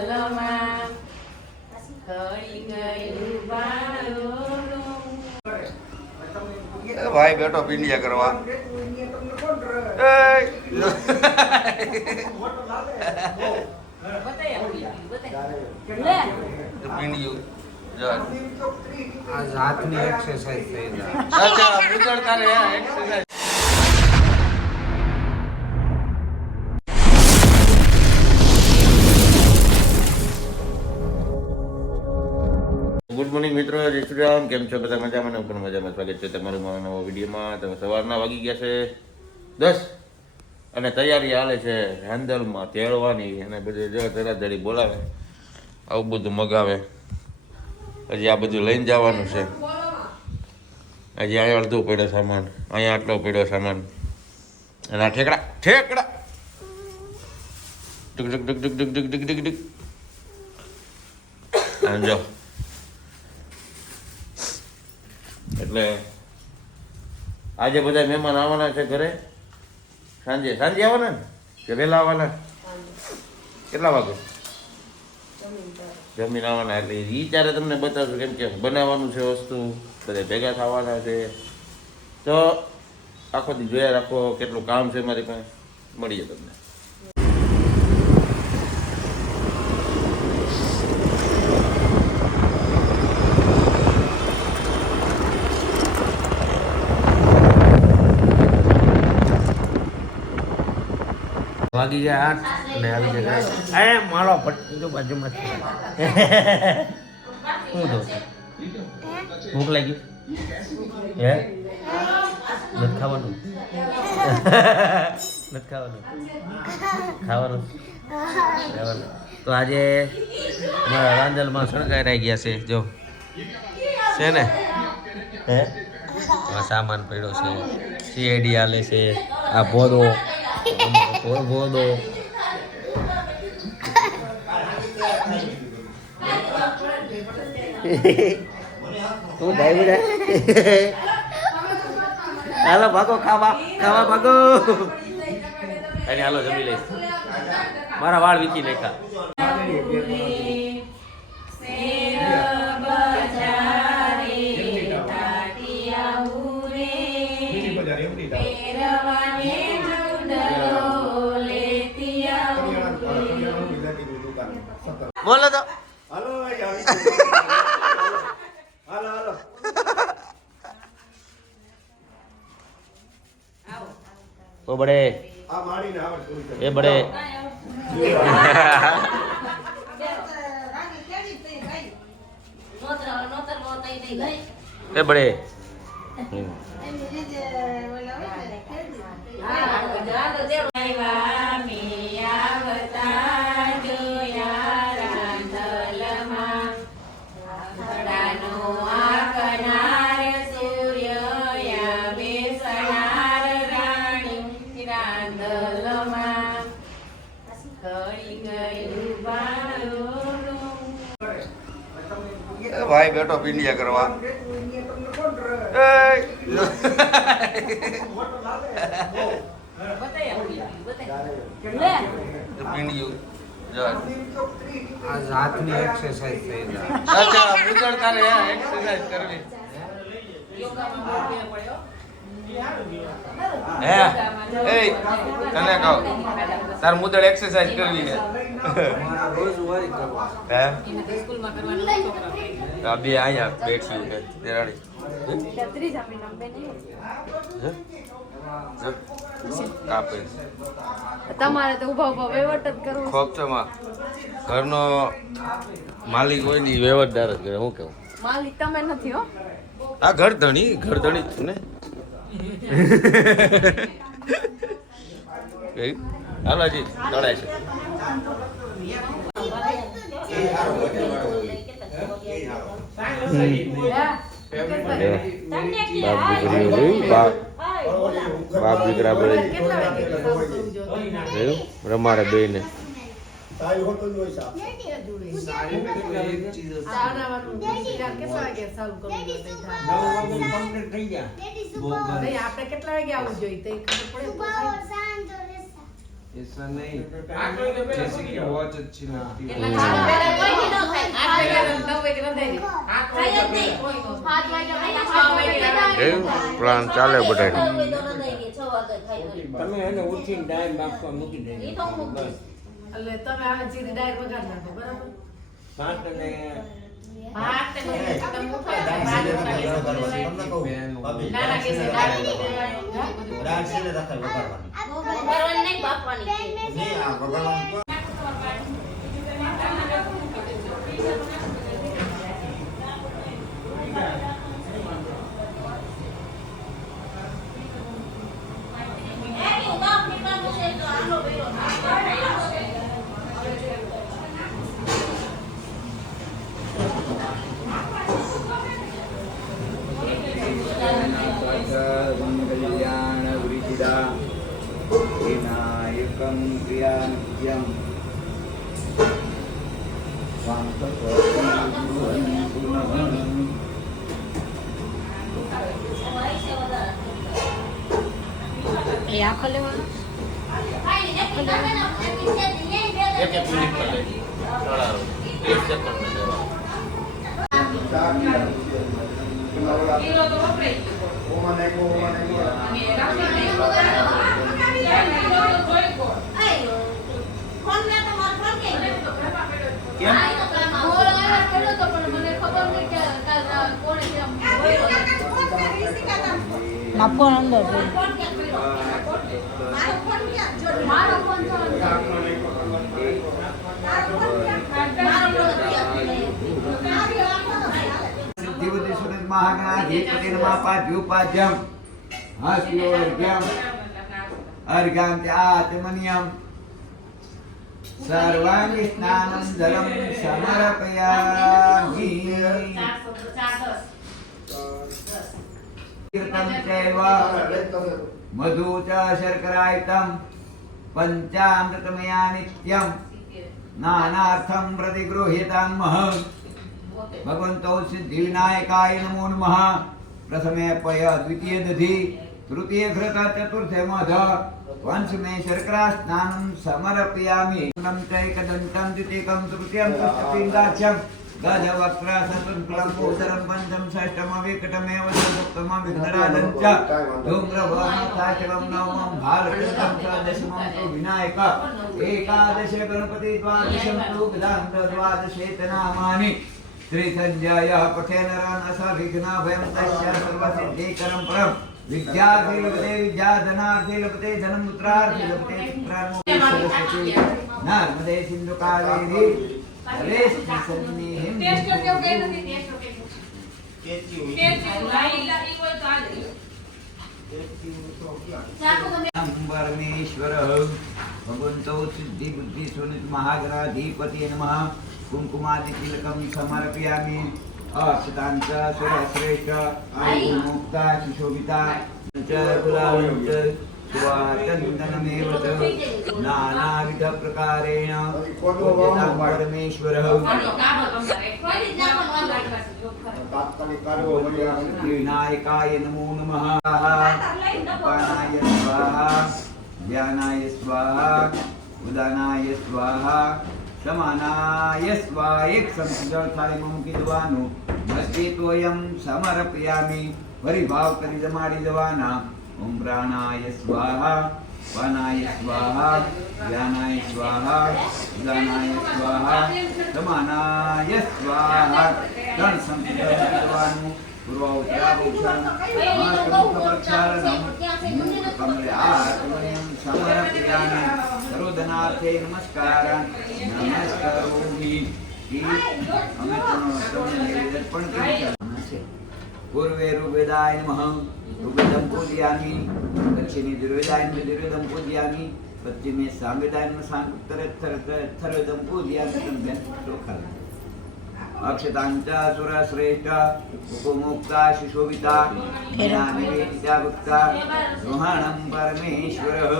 રાંધલમાં કળી ગયું બાળોનું. ભાઈ બેઠો પીંડિયા કરવા. પીંડિયું આ જાતની એક્સરસાઇઝ થઈ જાય. અચ્છા પૂછડ તારે એક્સરસાઇઝ. ગુડ મોર્નિંગ મિત્રો, જય શ્રી રામ. કેમ છો બધા? મજામાં ને? પણ મજામાં. સ્વાગત છે તમારું મારા નવા વિડીયોમાં. તમે સવારના વાગી ગયા છે 10 અને તૈયારી હાલે છે હેન્ડલમાં તેડવાની અને બધું જો ધરાધડી બોલાવે, આવું બધું મગાવે. હજી આ બધું લઈને જવાનું છે. હજી અહીંયા અડધો પડ્યો સામાન, અહીંયા આટલો પડ્યો સામાન અને આ ઠેકડા ઠેકડા ડુક ડુક ડુક ડુક ડુક ડુક ડુક ડુક. આમ જો એટલે આજે બધા મહેમાન આવવાના છે ઘરે. સાંજે સાંજે આવવાના ને કે વહેલા આવવાના? કેટલા વાગે જમીન આવવાના? એટલે એ ત્યારે તમને બતાવશું કેમ કે બનાવવાનું છે વસ્તુ, બધા ભેગા થવાના છે. તો આખો દી જોયા રાખો કેટલું કામ છે મારી પાસે. મળીએ તમને. વાગી જાય 8 અને આવી જાય એ મારો પટ્ટી તો બાજુમાં શું તો ભૂખ લાગી હે? નથી ખાવાનું? નથી ખાવાનું? ખાવાનું તો આજે મારા રાંદલમાં સળગાઈ રહી ગયા છે. જો છે ને હે સામાન પડ્યો છે, સીઆઈડી હાલે છે, આ ભોદો ભોદો તું ડાઈ હાલો ભાગો ખાવા ખાવા ભાગો. અને હાલો જમી લઈશ. મારા વાળ વીખી નાખ્યા. બોલો તો. હાલો હાલો હાલો. ઓ બડે એ બડે એ બડે ભાઈ બેઠો પીંડિયા કરવા. પીંડિયું આ જાતની એક્સરસાઇઝ થઈ જાય. અચ્છા પૂછડ તારે એક્સરસાઇઝ કરવી હે? એ તને કહો તાર મુદડ એક્સરસાઇઝ કરવી છે હે? આ બે અહીંયા બેઠી છે દેરાડી. તમારે તો ઉભા ઉભા વહીવટ જ કરવો. ખોખચોમાં ઘરનો માલિક હોય ને વહીવટદાર જ કરે. હું કેવું માલિક તમે નથી હો. આ ઘરધણી જ છું ને. હાલો હજી દોડાય છે. બાપ દીકરા બળે રમાડે બે ને. ऐसा नहीं जैसे कि बहुत अच्छी लगती है એટલે ખાવા પહેલા કોઈ ન ખાય 8 વાગ્યા 9 વાગ્યા ન થઈ જાય 7 વાગ્યા 6 વાગ્યા પ્લાન ચાલે બધા તમે એને ઉઠીને ડાયર બાફવા મૂકી દેજો એટલે તમે આ જીરી ડાયર વગાડ નાખો બરાબર ભાત અને ભાત ને તમે મુઠાય ભાત નાના કે છે દાળ છે ને રાખે વઘારવાની નહીં બાફવાની નહીં આ ભગવાન कल्याण वृद्धिदा विनायकं क्रियानित्यं એ આખો લેવાનો એક એક મિનિટ પર લઈ ચડાવો 30 સેકન્ડ ને દેવા કિલો તો વપરાઈ सिद्धिबुद्धि सुनित महागणाधिपति नमः पाद्युपाद्यम हस्योर्घ्यम अर्घ्यम च आत्मनियम सर्वांगी स्नानं जलं समर्पयामि कीर्तन चैव मधु च शर्करायुतं पञ्चामृतमया नित्यं नानार्थं प्रतिगृह्यतां महं भगवन्तो सिद्धिविनायकाय नमो नमः प्रथमे पय द्वितीय दधि तृतीय घृत चतुर्थे मध पंचमे शर्करा स्नानं समर्पयामि चैकदन्तं द्वितीयं तृतीयं चतुर्थपिण्डाख्यं गजवक्त्रसंकुलं उदरं पञ्चम षष्ठम विकटमेव सप्तमं विघ्नराजं च धूम्रवर्णताशकं नवमं भालकृतं च दशमं तु विनायक एकादश गणपति द्वादशं तु वेदान्त द्वादशेतनामानि श्रीसञ्जय पठेनरन् असविघ्नभयं तस्य सर्वसिद्धिकरं परं विद्यार्थी लभते विद्याधनार्थी लभते धनमुत्रार्थी लभते पुत्रार्थी नर्मदे सिन्धु कावेरी हरेस्मिन् सन्निधिं ટેસ્ટ કરજો કે નથી ટેસ્ટ કરજો કેચી ટેસ્ટ લાઈ લાઈ કોઈ ચાલે ચાકો તમે परमेश्वरः भगवन्तो सिद्धि बुद्धि सुनित महागणाधिपति नमः कुङ्कुमादितिलकं समर्पयामि अक्षताञ्च सुरश्रेष्ठ मुक्ता सुशोभिता च गुलाबञ्च स्वाचन्दनमेव च नानाविधप्रकारेण पूज्यतां परमेश्वरः તાત્કાલિક કાર્યો विनायकाय नमो नमः अपानाय स्वाहा ध्यानाय स्वाहा उदानाय स्वाहा समानाय स्वाहा एक संजल थाली मुकी दवानो मस्ती तोयम समर्पयामि परिभाव करी जमाड़ी दवाना ओम प्राणाय स्वाहा पानाय स्वाहा ध्यानाय स्वाहा उदानाय स्वाहा समानाय स्वाहा धन संजल दवानो पूर्वोत्तराभूषण कमले आत्मनियम समर्पयामि सर्वधनार्थे नमस्कारं नमस्करोमि અમે તમને નિવેદન પણ કરી છે પૂર્વે ઋગ્વેદાય નમઃ ઋગ્વેદં પૂજયામિ દક્ષિણે દુર્વેદાય દુર્વેદં પૂજયામિ પશ્ચિમે સામવેદાય સાંગોત્તરેત્તરવેદં પૂજયામિ તમ શ્લોકા अक्षतांच सुरश्रेष्ठ उपमुक्ता शिशोभिता ज्ञानवेदिता भक्ता रोहाणं परमेश्वरः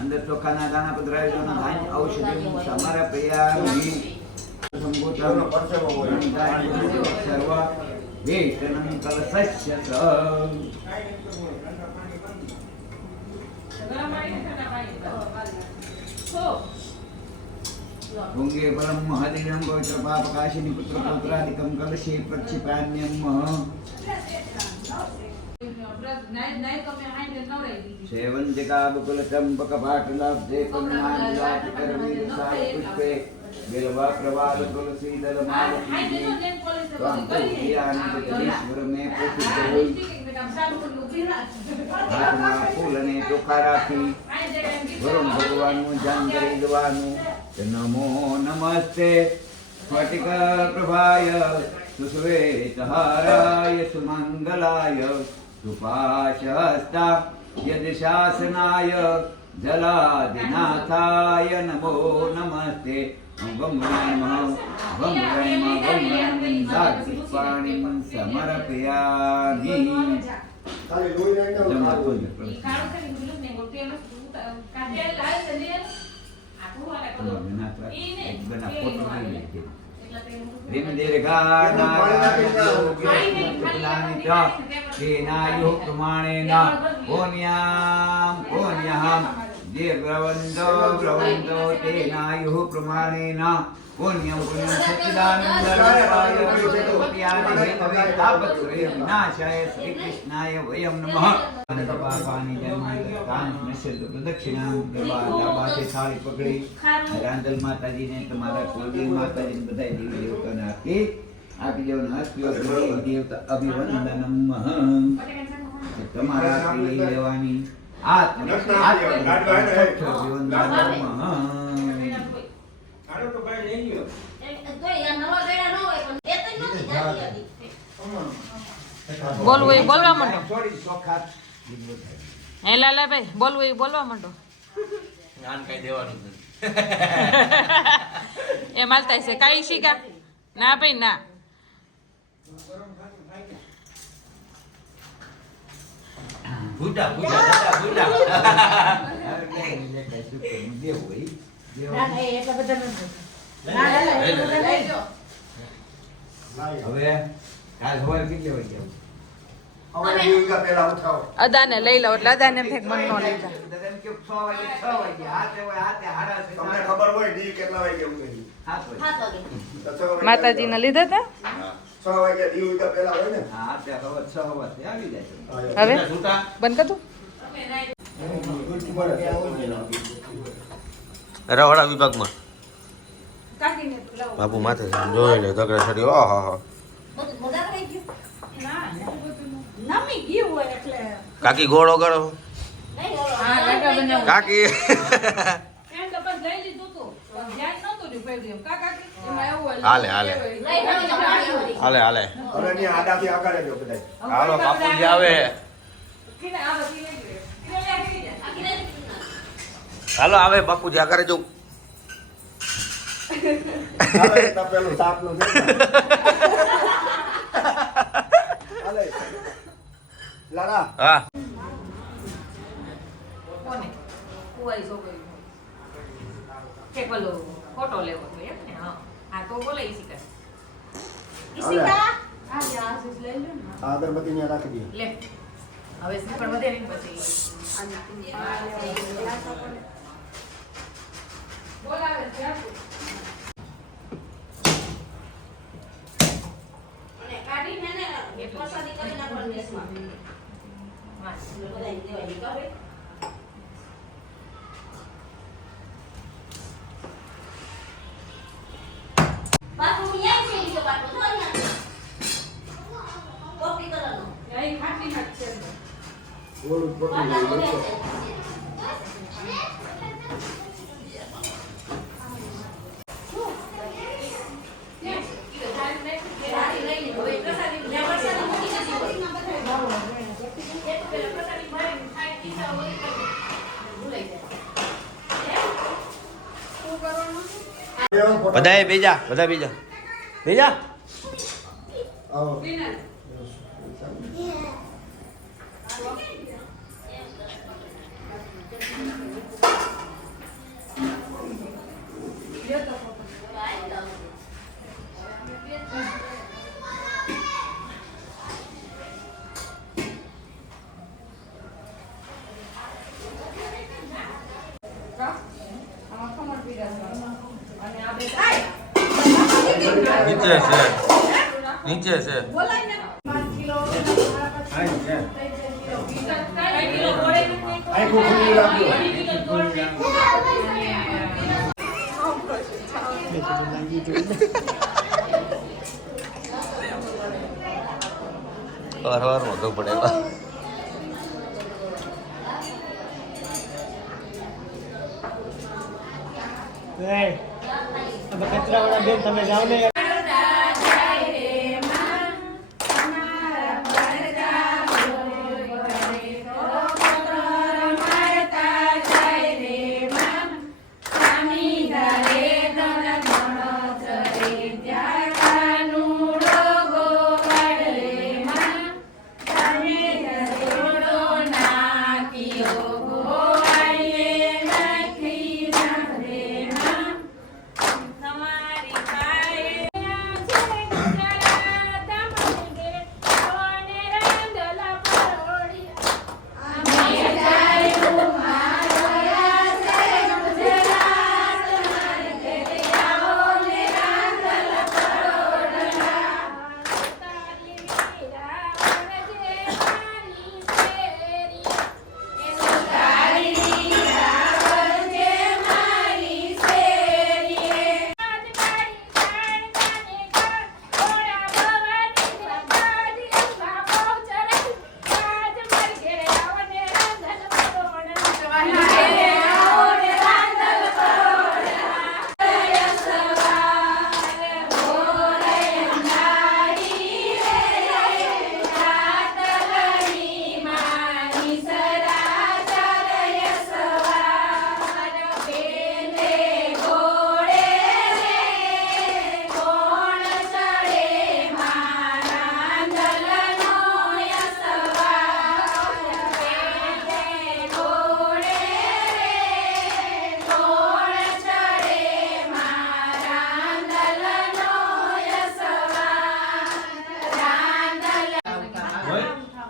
अंदर चोखाना दाना पधरायतो न धान्य औषधिं समर्पयामि संभूतं सर्व वेष्टनं कलशस्य च ભુંગે પરમ મહાદિનમ પવિત્ર પાપકાશિની પુત્ર પુત્રાદિકમ કલશી પ્રક્ષિપાન્યમ સેવંતિકા બકુલ ચંપક પાટલાબ્ધે પુણ્યાંજાત કરવીર સાય પુષ્પે બિલ્વા પ્રવાદ તુલસી દલ માલતી ત્વં પુષ્યાનિ જગદીશ્વર મે પુષ્પિત હાથમાં ફૂલ અને ચોખા રાખી વરુણ ભગવાનનું ધ્યાન કરી દેવાનું. નમો નમસ્તે સ્ફટિક પ્રભાય સુશ્વેતહારાય સુમંગલાય સુપાશહસ્તા યદશાસનાય જલાધિનાથાય નમો નમસ્તે. વમ પુષ્પાણિ સમર્પયામિ. ખાલી લોહી નાખતા તેનાયુ પ્રમાણેન પુણ્યમ પુણ્યમ સચ્ચિદાનંદરૂપાય વિનાશાય શ્રી કૃષ્ણાય વયમ નમઃ. પાપાની પ્રદક્ષિણા ડાબાથી થાળી પકડી રાંદલ માતાજીને તમારા કુલદેવ માતાજીને બધા દેવી દેવતાને આપી દેવના હસ્તીઓ દેવતા અભિવંદનમ તમારા આપી લઈ લેવાની. બોલવું એ બોલવા માંડો. હે લાલાભાઈ બોલવું એ બોલવા માંડો. જ્ઞાન કઈ દેવાનું નથી. એ માલતા છે કાઈ શીખા ના ભાઈ ના. ભૂટા ભૂટા ભૂટા હવે કાલ સવારે કેટલી વાગે આવું? હવે દીવકા પહેલા ઉઠાવો. અદાને લઈ લો એટલે અદાને એમ થાય કે મન નો લઈ જા. દાદાને કહ્યું 6 વાગે 6 વાગે હાથે હોય હાથે હાડા છે. તમને ખબર હોય દીવ કેટલા વાગે ઉઠે છે? 7 વાગે. 6 વાગે માતાજીને લીધા હતા 6 વાગે દીવકા પહેલા હોય ને. હા હાથે હવે 6 વાગે આવી જાય. હવે છૂટા બંધ કર તું. રવાડા વિભાગમાં બાપુ માથે જોઈ લે તગડા છડી. ઓહો હો કાકી ગોળો કરો કાકી. હાલે હાલે હાલે હાલે હવે ની આડાથી આકારે જો બધાય. હાલો બાપુજી આવે. હાલો આવે બાપુજી આગળ જો. હવે તો પેલું સાપનું છે ને. હાલે. લાલા હા કોને કુવારી છોકરી કે પેલો ફોટો લેવો તો એમ ને. હા આ તો બોલે ઈશિકા આ જે આશીષ લઈ લો ને. આ અગરબત્તી ને રાખી દે. લે હવે શ્રીફળ વધે ને પછી બોલાવે છે અને કાઢીને ને એ પ્રસાદી કરી નાખવાની દેશમાં. બસ બધા દેવાઈ કરે. બાપુ યાદ છે કે બાપુ તો અહીંયા કોપી કરવાનો એ ખાટી નાખ છે. ઓલું પોતું લઈ લો. બધાએ બેજા બધા બેજા બેજા. આવો. નીચે છે નીચે છે આખું ખુલ્લું રાખજો. હવાર વધુ પડે કચરાવાળા બેન તમે જાઓ ને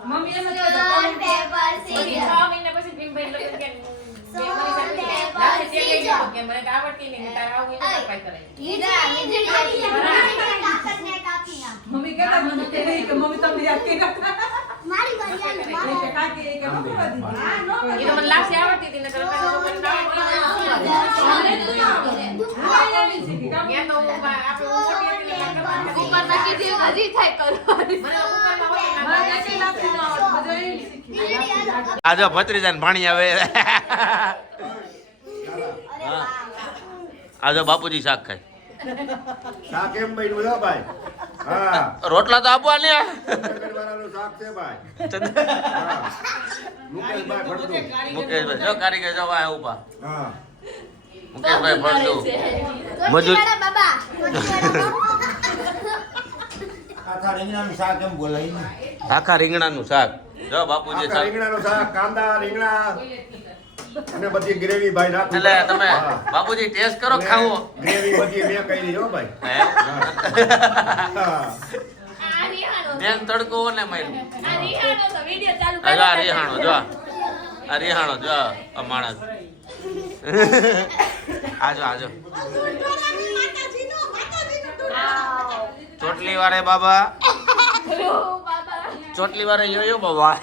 મમ્મી એમ જ કહેતા, પછી 6 મહિના પછી ભીમભાઈ લગ્ન કે લાગે છે કે કે મને તો આવડતી નહીં તારે આવું એને સફાઈ કરાય. મમ્મી કહેતા મને કે નહીં કે મમ્મી તમને યાદ કે કરતા કાકી કે મમ્મી એ તો મને લાગશે આવડતી હતી ને કરતા તો મને આજો ભત્રીજા ને ભાણી આવે આજો બાપુજી શાક ખાય શાક એમ બન્યું છે ભાઈ. હા, રોટલા તો આપવા ને વાળાનું શાક છે ભાઈ. હા. મુકેશભાઈ ભરતું. મુકેશભાઈ જો કારીગર જો આ ઉભા હા. મુકેશભાઈ ભરતું મજૂર આખા રીંગણાનું શાક એમ બોલાય ને. આખા રીંગણાનું શાક જો બાપુજી આખા શાક રીંગણાનું શાક, કાંદા, રીંગણા અને બધી ગ્રેવી ભાઈ નાખું. એટલે તમે હા. બાપુજી ટેસ્ટ કરો ખાવો ગ્રેવી બધી મેં કરી હો ભાઈ. હે? હા. બેન તડકો ને માર્યું આ રિહાણો તો વિડિયો ચાલુ આ રિહાણો જો આ રિહાણો જો આ માણસ આજો આજો ચોટલી વાળે બાબા ચોટલી વાળે યો બાબા